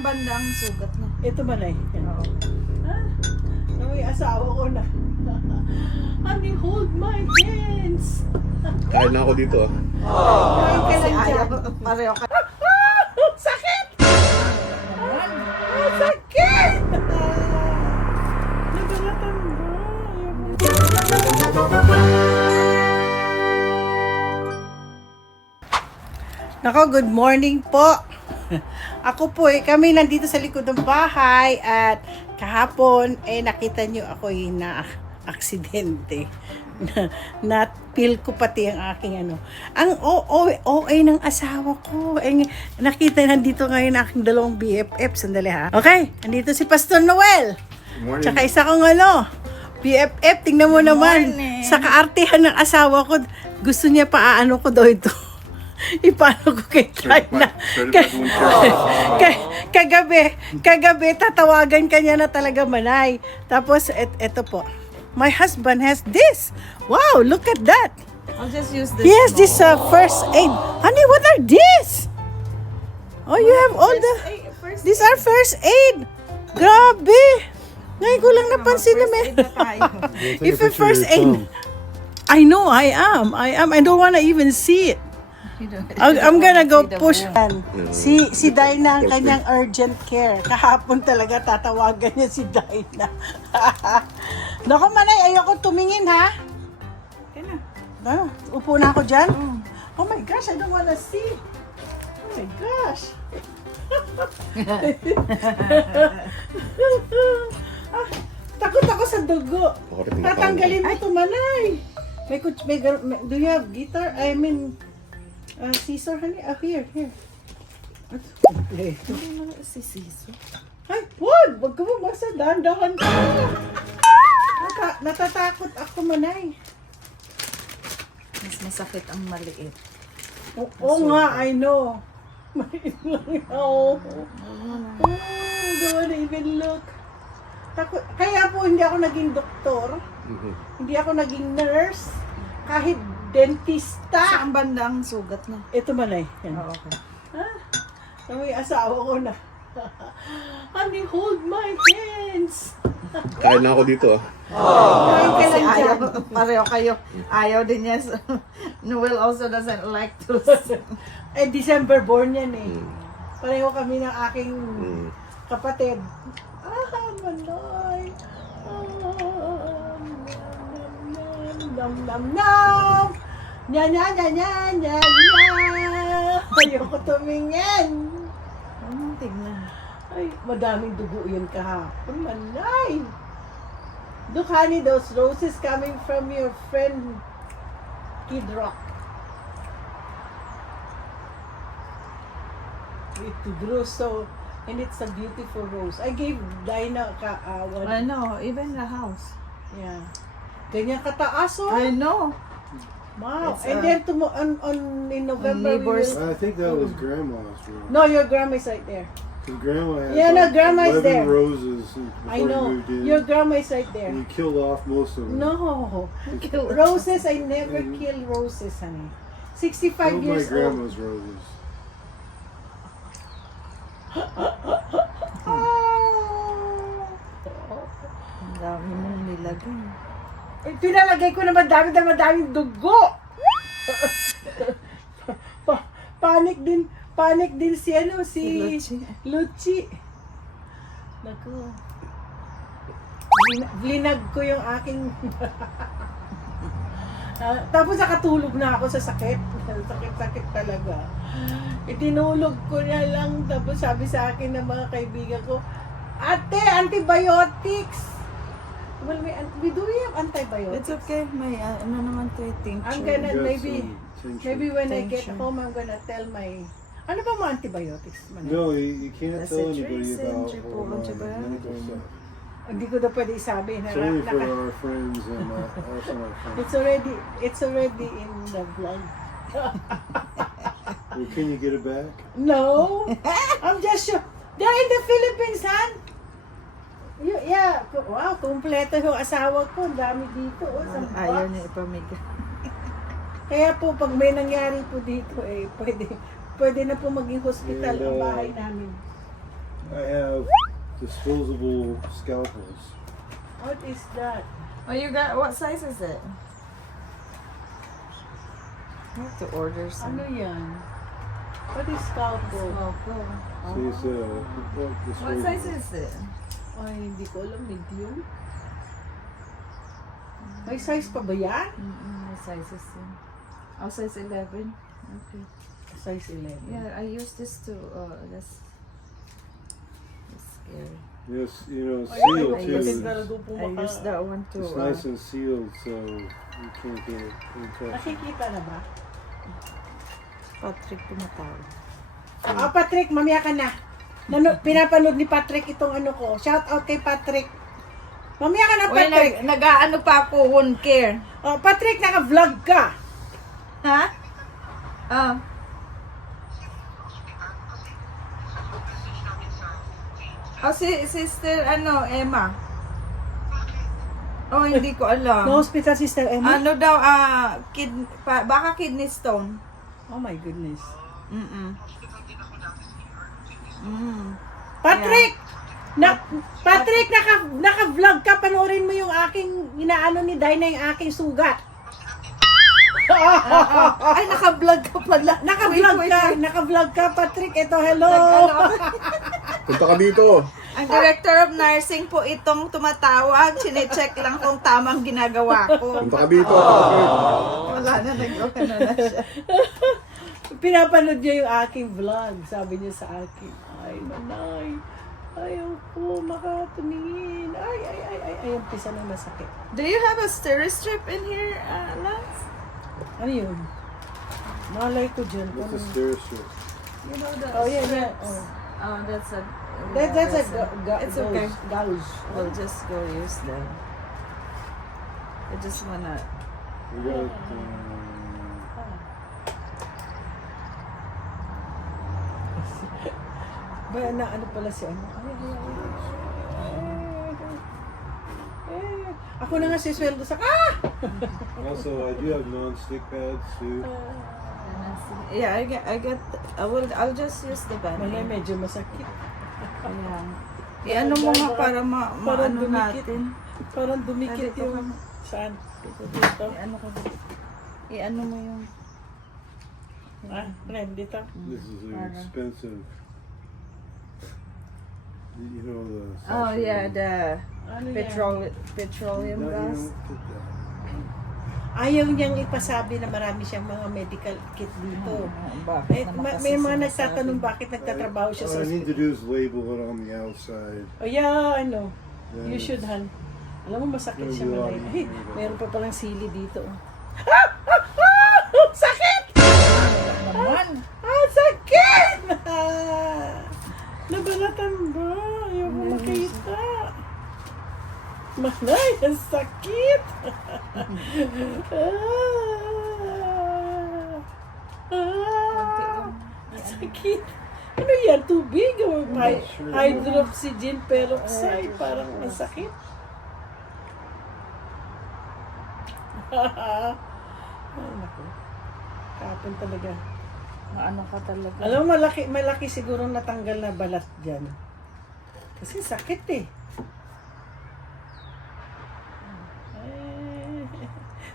Saan banda ang sugat niya? Ito ba na eh? Oo. May asawa ko na. Honey, hold my hands. Kain na ako dito ah. Kain ka lang Ayaw, dyan. pareho ka. Sakit! Sakit! Nagalatan ba? Nako, good morning po. Ako po kami nandito sa likod ng bahay at kahapon nakita nyo ako na aksidente. Na-feel ko pati ang aking Ang OA ng asawa ko. Nakita nandito ngayon aking dalawang BFF. Sandali ha. Okay, nandito si Pastor Noel. Morning. Tsaka isa kong BFF. Tingnan mo naman. morning. Sa kaartihan ng asawa ko, gusto niya paano ko daw ito. Ipano ko kay China. Kagabi, tatawagan kanya na talaga manay. Tapos, eto po. My husband has this. Wow, look at that. I'll just use this. He has this first aid. Honey, what are these? Oh, you have all the... These are first aid. Grabe. Ngayon ko lang napansin na may... If a first aid... I know, I am. I don't wanna even see it. I'm gonna go push. Si Dinah ang kanyang urgent care. Kahapon talaga tatawagan niya si Dinah. Naku manay, ayoko tumingin ha. Upo na ako dyan. Oh my gosh, I don't wanna see. Oh my gosh. Takot ako sa dugo. Tatanggalin mo ito manay. Do you have guitar? I mean... Caesar, honey? Here. Si Siso. Ay, wag! Wag ka bumasa. Dahan-dahan ka. Natatakot ako, manay. Mas masakit ang maliit. Oo nga, I know. Maliit lang ako. Don't wanna even look. Kaya po hindi ako naging doktor. Hindi ako naging nurse. Kahit dentista. Saan banda ang sugat niya? Ito manay. Oo, okay. May asawa ko na. Honey, hold my hands. Kain na ako dito ah. Kain ka lang Ayaw, dyan. pareho kayo. Ayaw din niya. Noel also doesn't like to. December born yan eh. Pareho kami ng aking kapatid. Manoy. Nam. Nya. Ayoko tumingin. Tignan. Ay, madaming dugo yun kahapon. Manay. Look, honey, those roses coming from your friend Kid Rock. It grew so, and it's a beautiful rose. I gave Dinah one. I know, even the house. Yeah. Ganyan kataas oh. I know. Wow. It's, And then in November we neighbors. will... I think that was Grandma's room. No, your grandma is right there. Because Grandma had Yeah, no, Grandma is 11 there. roses before I you know. moved in. Your grandma is right there. And you killed off most of them. No. Roses, I never kill roses, honey. 65 Killed my years old. grandma's roses. Ang dami mong nilagay. Pinalagay ko na madaming dugo. Panic din si Luchi. Naku. Blinag ko yung aking tapos nakatulog na ako sa sakit. Sakit talaga. Itinulog ko na lang. Tapos sabi sa akin ng mga kaibigan ko, Ate, antibiotics! Well, do we have antibiotics? It's okay. May naman to tincture. I'm gonna, You got maybe some tincture. when I get Tension. home, I'm gonna tell my... Ano ba mga antibiotics? Manay? No, you can't tell anybody Cetirizine, about triple antibiotic. medical stuff. Hindi ko na pwede isabi. It's only for our friends and also our friends. It's already in the vlog. Well, can you get it back? No! I'm just sure. They're in the Philippines, hon! Yeah. Wow, kumpleto yung asawa ko. Ang dami dito. Oh, sa Ayaw box. niya ipamigay. Kaya po, pag may nangyari po dito, pwede na po maging hospital ang bahay namin. I disposable scalpels. What is that? Oh, you got, what size is it? I have to order some. Ano yan? What is scalpel? Scalpel. See, it's What disposable. size is it? Ay, hindi ko alam. Medium? May size pa ba yan? What size is it? Oh, size 11. Okay. Size 11. Yeah, I use this to, that's scary. Yes, you know, Ay, sealed I too. use- It's I use that one to, nice and sealed, so you can't get infected. Nakikita na ba? Patrick tumatawag. Patrick, mamaya ka na. Pinapanood ni Patrick itong ano ko. Shout out kay Patrick. Mamaya ka na, Uy, Patrick. nag-ano pa ako, wound care. Oh, Patrick, naka-vlog ka. Ha? Oh. Oh, sister, Emma. Oh, hindi ko alam. No hospital, Sister Emma. Ano daw, baka kidney stone. Oh my goodness. Mm-mm. Patrick! Patrick, naka-vlog ka. Panoorin mo yung aking, inaano ni Dinah, yung aking sugat. Ay, naka-vlog ka pala. Naka-vlog ka, Patrick. Ito, hello. Punta ka dito. Ang director of nursing po itong tumatawag. Sinecheck lang kung tamang ginagawa ko. Punta ka dito. Wala na, nag-ano na siya. Pinapanood niya yung aking vlog. Sabi niya sa akin, ay, manay. Ayaw ko makatumingin. Ay, ang pisa ng masakit. Do you have a Steristrip in here, Lance? Ano yun? Malay ko dyan. What's a Steristrip? You know the Oh, yeah. strips? Oh. Oh, that's a... That's a It's okay. gauze. We'll just go use them. I just wanna... We got, Ba, ano pala si ano? Ako na nga si sweldo sa... also, I do have non-stick pads too. Yeah, I'll just use the Malay, band. medyo masakit. Ayan. I-ano mo nga para Parang maano dumikit. natin. Parang dumikit Dito yung... ka. Saan? Dito. I-ano ka dito. I-ano mo yung... Ren, dito. This is an expensive. You know the. Oh yeah, the Ano yan? petroleum No, you gas. don't put that. Ayaw niyang ipasabi na marami siyang mga medical kit dito. Bakit Eh, naman kasi may mga sinasabi? nagtatanong bakit nagtatrabaho siya sa All I need to do is label it on the outside. Oh yeah, I know. Then You should, Han. Alam mo, masakit siya malay. Ay, meron pa palang sili dito. Sakit! Naman. Sakit! Nabalatan ba? Ayaw ko makita. Manay, ang sakit! Sakit! Ano yan? Tubig? O hydroxygen peroxide? Parang masakit. Ay, naku. Kapon talaga. Ano ka talaga? Alam mo, malaki siguro natanggal na balat dyan. Kasi sakit eh.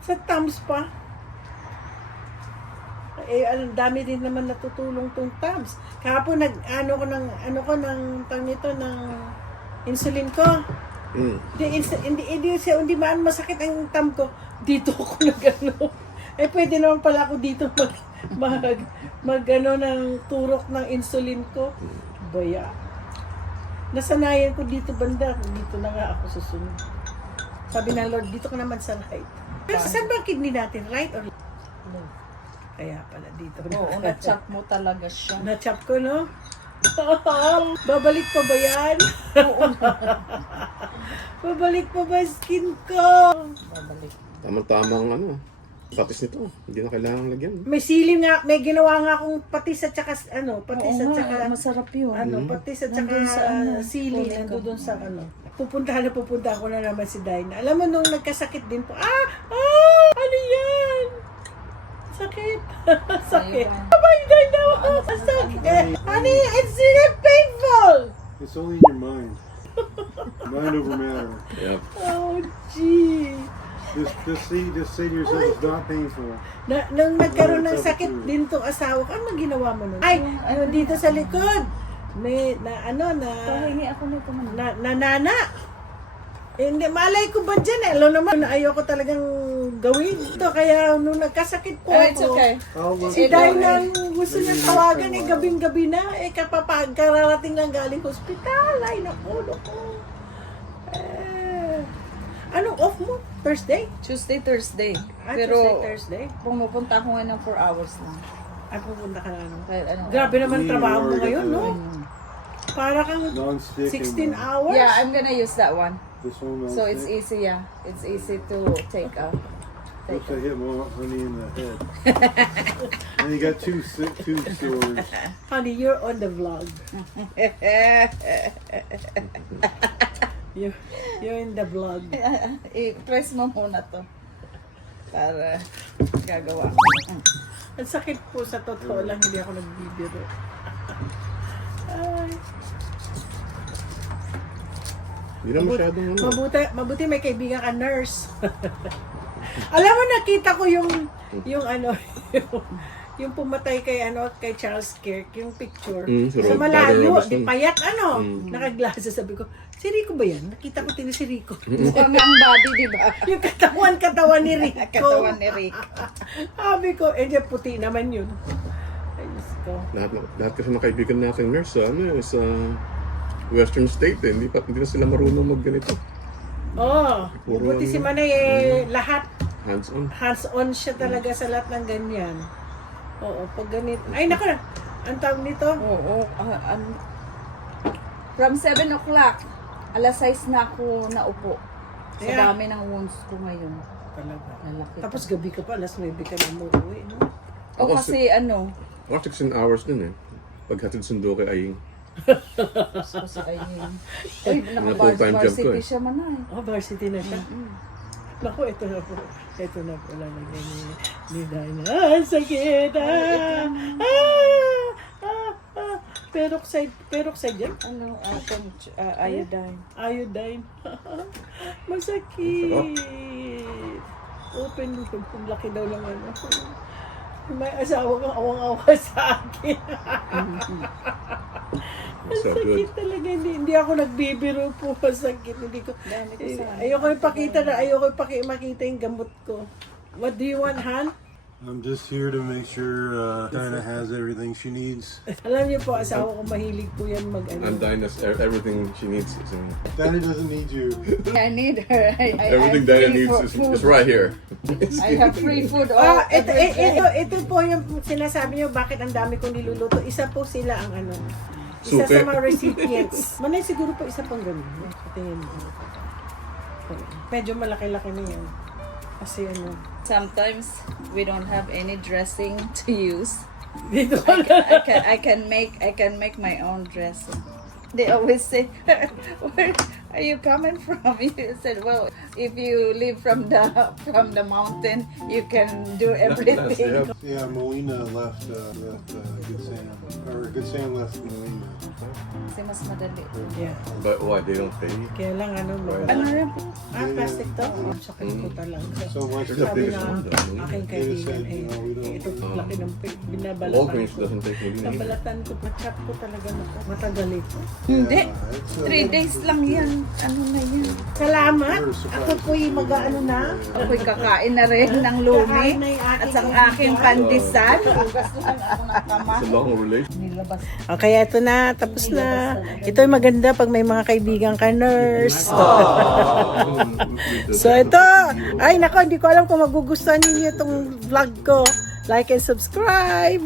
Sa thumbs pa. Eh, ang dami din naman natutulong tong thumbs. Kahapon ano ko ng tang nito ng insulin ko. Hindi man masakit ang thumb ko. Dito ako nagano. Eh pwede naman pala ako dito magano ng turok ng insulin ko. Baya. Nasanayan ko dito banda. Dito na nga ako susunod. Sabi ng Lord, dito ka naman sa right. Pero saan ba ang kidney natin? Right or left? No. Kaya pala dito. Oo, na-chop mo talaga siya. Na-chop ko, no? Babalik pa ba yan? Oo. Babalik pa ba skin ko? Babalik. Tamang-tamang patis nito. Hindi na kailangan lagyan. May sili nga, may ginawa nga akong patis at saka, patis Oo at nga, saka, masarap yun. patis at saka Nandun sa sili, tulad ko. nandun sa Pupunta ko na naman si Dinah. Alam mo, nung nagkasakit din po, ano yan? Sakit. Sakit. Ayun. Abay, Dinah, sakit. Honey, it's really painful. It's only in your mind. Mind over matter. Yep. Oh, gee. Just say to yourself, it's not painful. Nung nagkaroon ng sakit din tong asawa ko, ano ginawa mo nun? Ay, ano dito sa likod? May, Pahingi ako nito man. nana. Hindi, malay ko ba dyan eh. Alam naman, ayoko talagang gawin ito. Kaya nung nagkasakit po It's ako, okay. I'll look si at Day it. nang gusto niya tawagan eh, gabing-gabi na. Eh, kararating lang galing hospital. Ay, nakulo ko. Anong off mo? Thursday? Tuesday, Thursday. Pero, Thursday? Pumupunta ako ngayon ng 4 hours lang. Ay, pupunta ka na ano. Kahit ano. Grabe naman trabaho mo ngayon, no? Para kang Non-stick. 16 hours? Yeah, I'm gonna use that one. This one So it's non-stick. easy, yeah. It's easy to take out. Oops, I hit honey in the head. And you got two stores. Honey, you're on the vlog. You're in the vlog. I-press mo muna to. Para gagawa. Ang sakit po sa totoo lang, hindi ako nagbibiro. Ay, Hindi na masyadong ano. mabuti may kaibigan ka nurse. Alam mo, nakita ko yung ano, yung pumatay kay Charles Kirk, yung picture. Si Sa Robert malayo, Robertson. di payat ano, nakaglasa, sabi ko, si Rico ba yan? Nakita ko si Rico. Mukhang ang body, di ba? Yung katawan ni Rico. Katawan ni Rick. Sabi ko, eh, puti naman yun. Ay, Diyos ko. Lahat kasi ng kaibigan natin nurse sa Western State eh. Hindi na sila marunong mag-ganito. Oh, Puro buti si ano. Manay eh, lahat Hands-on. hands-on siya talaga sa lahat ng ganyan. Oo, pag ganito. Ay, naku na. Ang tawag nito? Oo. From 7 o'clock, alas 6 na ako naupo. Sa Yeah. dami ng wounds ko ngayon. Talaga. Lalaki. Tapos gabi ka pa, alas 9 ka na umuwi, no? O Ako kasi ano, Ako 16 hours din eh. Paghatid sundo kay Aying. kasi ayun. Uy, full-time job ko naka-varsity eh. siya man na eh. Oh, varsity na siya. Naku, ito na po. Ito na po lalagyan ni Dina. Ah, ang sakit! Peroxide yan? Ano, iodine. Iodine. Masakit. Open loop. Ang laki daw lang ano. May asawa kang awang-awa sa akin. Ang So good. sakit talaga. Hindi ako nagbibiro po. Masakit. Hindi ko. Dami ko sa Ayoko makita yung gamot ko. What do you want, Han? I'm just here to make sure Dinah has everything she needs. Alam niyo po, asawa ko mahilig po yan mag-ano. And Dinah's everything she needs is in. Dinah doesn't need you. I need her. Everything Dinah needs is right here. I have free food all every day. Ito po yung sinasabi niyo bakit ang dami kong niluluto. Isa po sila ang ano. Isa Suki. sa mga recipients. Manay siguro po isa pang ganun. Tingin mo. Medyo malaki-laki na yan. Kasi ano. Sometimes we don't have any dressing to use. Dito I can make my own dressing. They always say, "Where are you coming from?" You said, "Well, if you live from the mountain, you can do everything." Yeah, Melina left Good Sam. Or Good Sam left Melina. Kasi mas madali. Yeah. But why they don't pay? Kaya lang ano. Ano rin? Plastic to. Sakit ko talaga. So much There's a Sabi biggest na one though. aking kaibigan ito laki ng binabalatan Walgreens ko. doesn't take Molina. Nabalatan ko, pa-chat ko talaga na matagal ito. Hindi. it's 3 days lang yan. Ano na yan? Salamat! Ako po'y mag-ano na. Ako'y kakain na rin ng lumi. Kakain na yung At aking ang aking pandesal. Gastuhan ako ng tama. It's a long relation. Nilabas. Okay, ito na. Tapos na. Ito ay maganda pag may mga kaibigan ka nurse. So ito, ay nako, hindi ko alam kung magugustuhan niyo itong vlog ko. Like and subscribe.